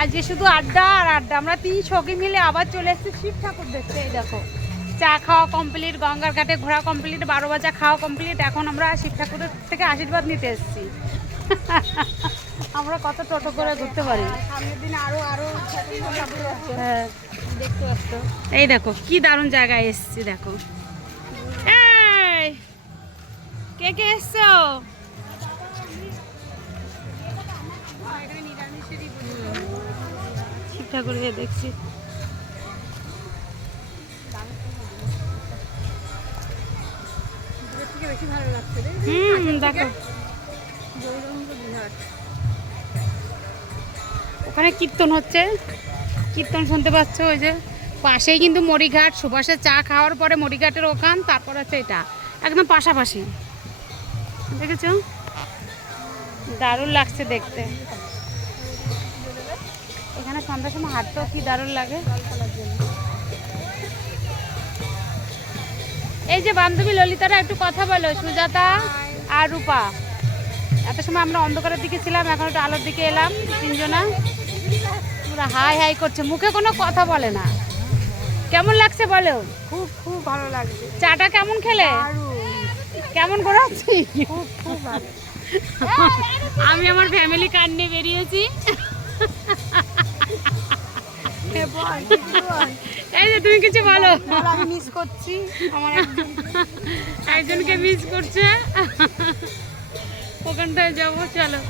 আজকে শুধু আড্ডা আর আড্ডা। আমরা 3 সখী মিলে আবার চলে এসেছি শিব ঠাকুর দেখতে। এই দেখো, চা খাওয়া কমপ্লিট, গঙ্গার ঘাটে ঘোরা কমপ্লিট, 12 বাজা খাওয়া কমপ্লিট। এখন আমরা শিব ঠাকুরের থেকে আশীর্বাদ নিতে এসেছি। আমরা কত টোটো করে ঘুরতে পারি। সামনের দিন আরো হ্যাঁ, দেখতে পাচ্ছ। এই দেখো কি দারুণ জায়গায় এসেছি। দেখো, এই কে কে এসছো? শিব ঠাকুর দেখছি। বেশি ভালো লাগছে রে। দেখো ওখানে কীর্তন হচ্ছে, কীর্তন শুনতে পাচ্ছ। ওই যে পাশেই কিন্তু মরিঘাট, সুভাষের চা খাওয়ার পরে মরিঘাটের ওখান, তারপর আছে এটা, একদম পাশাপাশি। দেখেছো, দারুণ লাগছে দেখতে। এখানে সন্ধ্যার সময় হাঁটতেও কি দারুণ লাগে। এই যে বান্ধবী ললিতারা, একটু কথা বলো। সুজাতা আর রূপা, এত সময় আমরা অন্ধকারের দিকে ছিলাম, এখন একটু আলোর দিকে এলাম। 3 জনা পুরো হাই হাই করছে, মুখে কোনো কথা বলে না। কেমন লাগছে বলো? খুব খুব ভালো লাগছে। চাটা কেমন খেলে? কেমন ঘোরাচ্ছি? খুব খুব ভালো। আমি আমার ফ্যামিলি কার নিয়ে বেরিয়েছি। এই যে তুমি কিছু বলো। আমি মিস করছি আমার একজনকে মিস করছে। ওখানটায় যাবো, চলো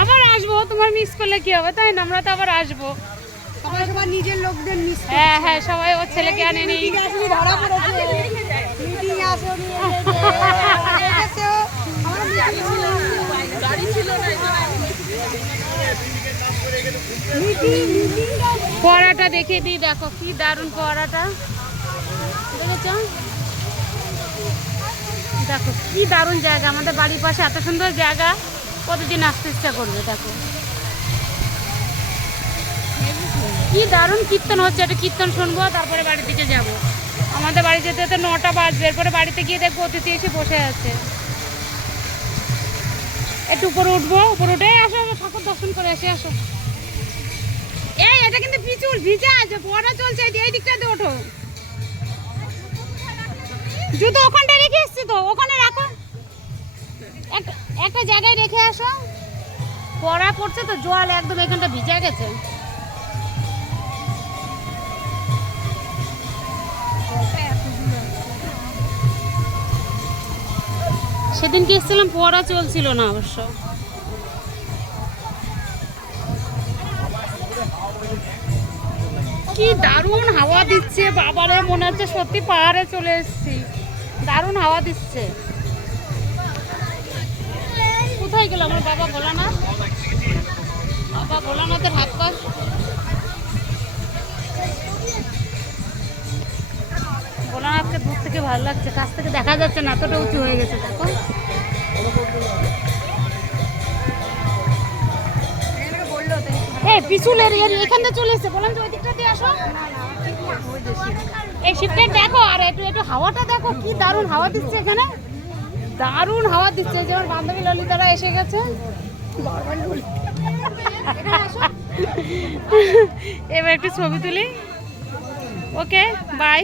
আবার আসবো। তোমার মিস করলে কি হবে, তাই না? আমরা তো আবার আসবো। সবাই সবার নিজের লোকদের মিস। হ্যাঁ হ্যাঁ, সবাই ওর ছেলেকে আনে নি। ধরা পড়েছে মিটিং আসনি, ফোয়ারাটা দেখে দিই। দেখো কি দারুণ ফোয়ারাটা, দেখেছো? দেখো কি দারুণ জায়গা, আমাদের বাড়ির পাশে এত সুন্দর জায়গা, প্রতিদিন আসতে ইচ্ছা করবে। দেখো কি দারুণ কীর্তন হচ্ছে। একটা কীর্তন শুনবো, তারপরে বাড়ির দিকে যাব। আমাদের বাড়ি যেতে যেতে 9টা বাজবে। এরপরে বাড়িতে গিয়ে দেখবো অতিথি এসে বসে আছে। একটু উপরে উঠবো, উপরে উঠে আসো, ঠাকুর দর্শন করে এসে আসো। এই এটা কিন্তু পিছুল ভিজা আছে, বড়া চলছে। এই দিকটাতে ওঠো, জুতো ওখানটা রেখে এসছি তো, ওখানে রাখো। একটা জায়গায় রেখে আসো, পড়া পড়ছে তো, জল একদম এখানটা ভিজা গেছে। সেদিন কি এসেছিলাম, পড়া চলছিল না অবশ্য। কি দারুণ হাওয়া দিচ্ছে বাবারে, মনে হচ্ছে সত্যি পাহাড়ে চলে এসেছি। দারুণ হাওয়া দিচ্ছে। কোথায় গেল আমার বাবা ভোলানাথ? বাবা ভোলানাথের হাত পা। ভোলানাথকে দূর থেকে ভালো লাগছে, কাছ থেকে দেখা যাচ্ছে না, এতটা উঁচু হয়ে গেছে। দেখো পিছুলের এখান থেকে চলে এসছে, বললাম যে ওই দিকটা দিয়ে আসো। এই শিফটে দেখো, আর একটু একটু হাওয়াটা দেখো, কি দারুণ হাওয়া দিচ্ছে এখানে, দারুণ হাওয়া দিচ্ছে। যে আমার বান্ধবী ললিতারা এসে গেছে। এবার একটু ছবি তুলি। Okay bye.